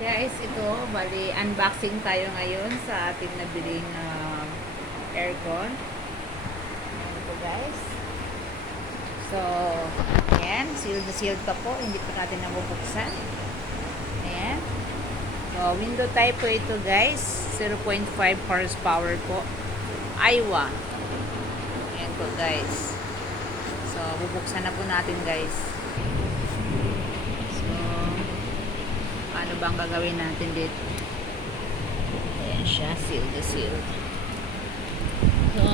Guys, ito, bali, unboxing tayo ngayon sa ating nabiling aircon. Ayan ito guys. So, ayan, sealed na sealed pa po, hindi pa natin nabubuksan. Ayan. So, window type po ito guys, 0.5 horsepower po. Aiwa. Ayan po guys. So, bubuksan na po natin guys. Ano bang gagawin natin dito? Ayan siya, sealed na sealed. So,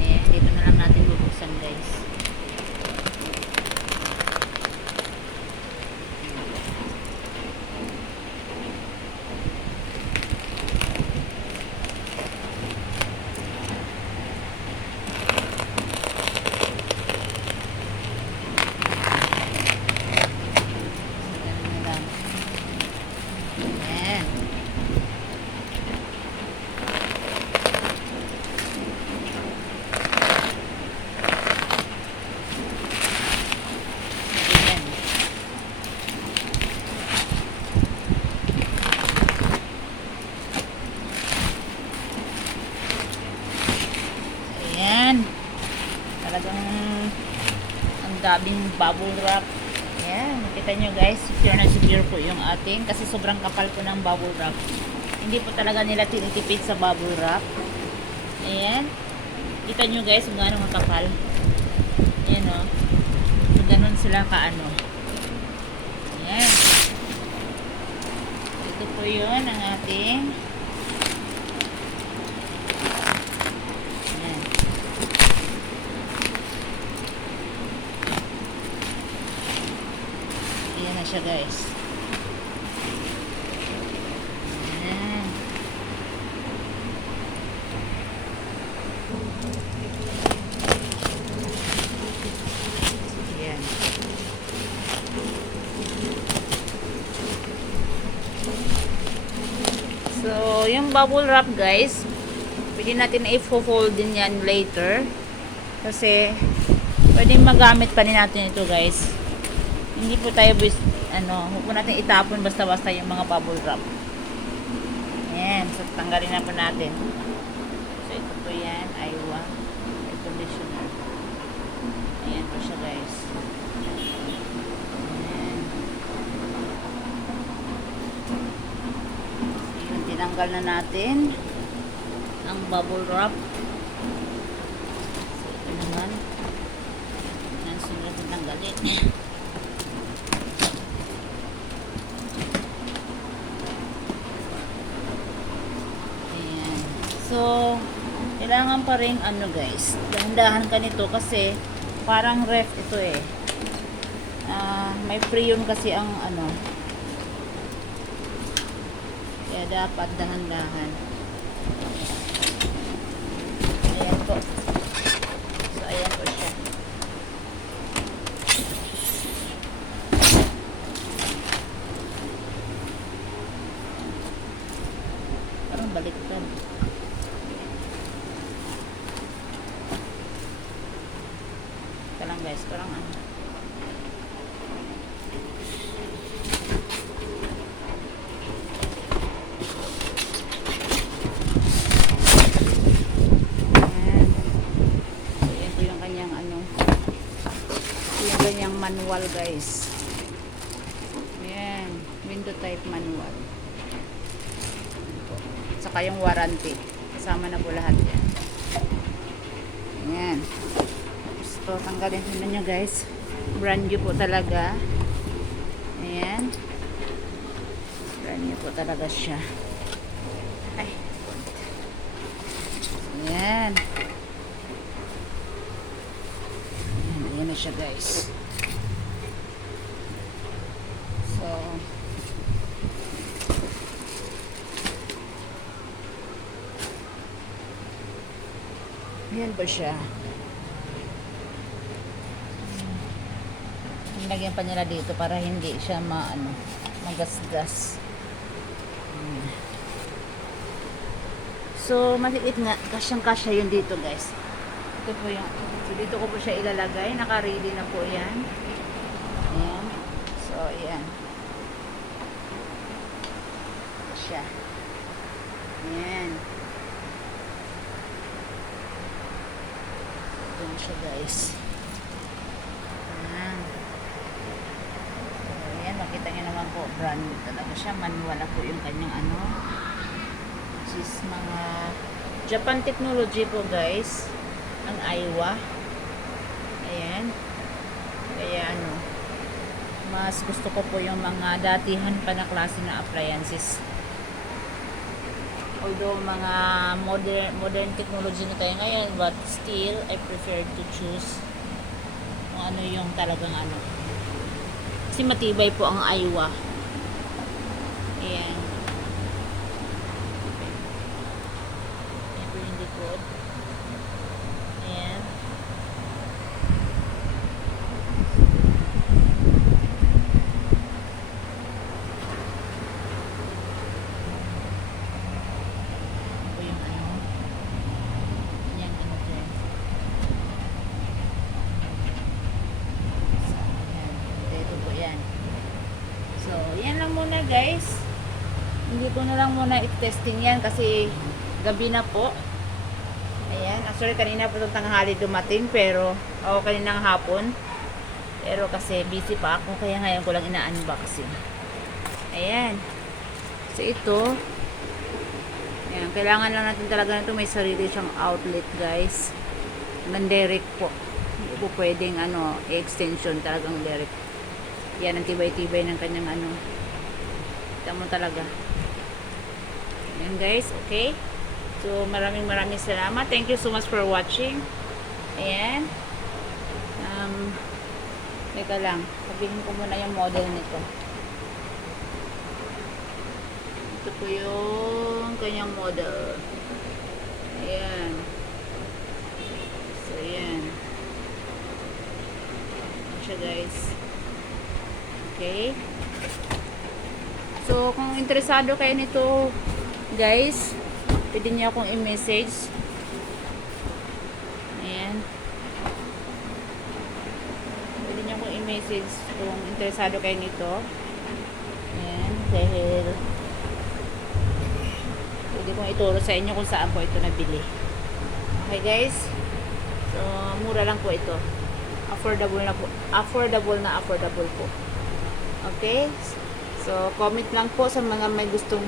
ayan, dito na lang natin bubuksan guys. Talagang ang daming bubble wrap. Ayan, kita nyo guys, secure na secure po yung ating kasi sobrang kapal po ng bubble wrap. Hindi po talaga nila tinitipid sa bubble wrap. Ayan, kita nyo guys kung gaano kapal. Ayan o, so ganun sila kaano. Ayan, ito po yun ang ating siya guys. Ayan. Ayan. So, yung bubble wrap guys, pwede natin i-fold din yan later. Kasi, pwedeng magamit pa rin natin ito guys. Hindi po tayo huwag po natin itapon basta-basta yung mga bubble wrap. Ayan, so tanggalin na po natin. So ito po yan, Aiwa air conditioner. Ayan po siya guys. Ayan. So yun, tinanggal na natin ang bubble wrap. So ito naman, nansun natin tanggalin. So, kailangan pa rin guys, dahan-dahan ka nito kasi parang ref ito eh. May freon kasi ang kaya dapat dahan-dahan. Ayan po. So, ayan po siya. Parang baliktad. Lang guys, parang ayan po yung kanyang yung kanyang manual guys. Ayan, window type manual. Saka yung warranty, kasama na po lahat yan. Ayan. So, tanggalin naman nyo guys. Brand new po talaga. Ayan. Brand new po talaga siya. Ay. Ayan. Ayan na siya guys. So, ayan po siya. Lagyan pa nila dito para hindi siya magasgas. So, maliit nga. Kasyang-kasya yun dito guys. Ito po yung, so dito ko po siya ilalagay. Naka-ready na po yan. Ayan. So, ayan. siya. Ayan. Ito na siya guys. Ayan. So, ayan, makita nyo naman po, brand new talaga siya. Manual na po yung kanyang ano. Which is mga Japan technology po guys. Ang Aiwa. Ayan. Kaya ano, mas gusto ko po yung mga datihan pa na klase na appliances. Although mga modern technology na tayo ngayon, but still I prefer to choose kung ano yung talagang ano. Kasi matibay po ang Aiwa. Ayan. Ayan po yung likod. Ayan. So, yan lang muna guys. Hindi ko na lang muna i-testing yan kasi gabi na po. Ayan. Actually, kanina po itong tanghali dumating pero kaninang hapon. Pero kasi busy pa ako kaya ngayon ko lang ina-unboxing. Ayan. So, ito. Ayan. Kailangan lang natin talaga nito may sarili siyang outlet guys. Direct po. Hindi po pwedeng extension talagang direct. Yan ang tibay-tibay ng kanyang ano. Kita mo talaga. Yan guys, okay? So maraming salamat. Thank you so much for watching. Ayan. Teka lang. Sabihin ko muna yung model nito. Ito po yung kanyang model. Ayan. So ayan. Ayan siya guys. Okay. So, kung interesado kayo nito, guys, pwede niyo akong i-message. Ayan. Pwede niyo akong i-message kung interesado kayo nito. Ayan. Dahil pwede kong ituro sa inyo kung saan po ito nabili. Okay, guys. So, mura lang po ito. Affordable na po. Okay? So, comment lang po sa mga may gustong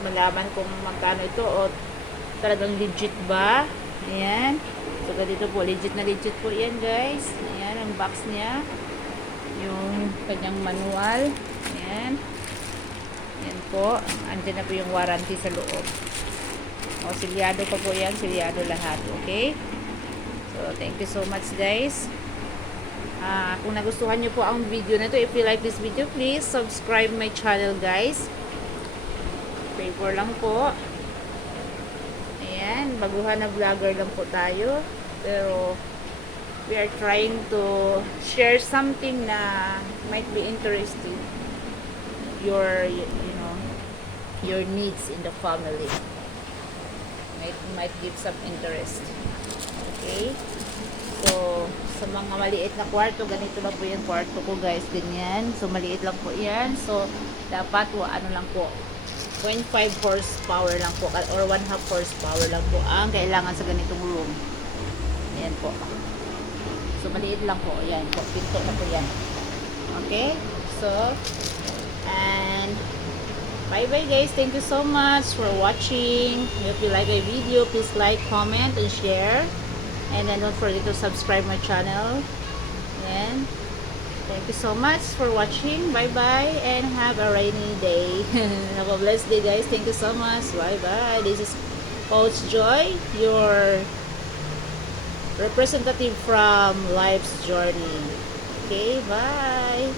malaman kung magkano ito o talagang legit ba. Ayan. So, ganito po. Legit po yan, guys. Ayan, ang box niya. Yung kanyang manual. Ayan. Ayan po. Andyan na po yung warranty sa loob. O, silyado pa po yan. Silyado lahat. Okay? So, thank you so much, guys. Kung nagustuhan nyo po ang video na to, if you like this video, please subscribe my channel guys. Favor lang po. Ayan, baguhan na vlogger lang po tayo. Pero we are trying to share something na might be interesting. Your your needs in the family. Might give some interest. Okay? So, sa mga maliit na kwarto, ganito lang po yung kwarto ko guys, ganyan. So, maliit lang po yan. So, dapat lang po 0.5 horsepower lang po or 1/2 horsepower lang po ang kailangan sa ganitong room. Ayan po. So, maliit lang po. Ayan po. Pinto na po yan. Okay? So, and bye-bye guys. Thank you so much for watching. If you like my video, please like, comment, and share. And then don't forget to subscribe my channel. And thank you so much for watching. Bye bye and have a rainy day. Have a blessed day guys. Thank you so much. Bye bye. This is Coach Joy, your representative from Life's Journey. Okay, bye.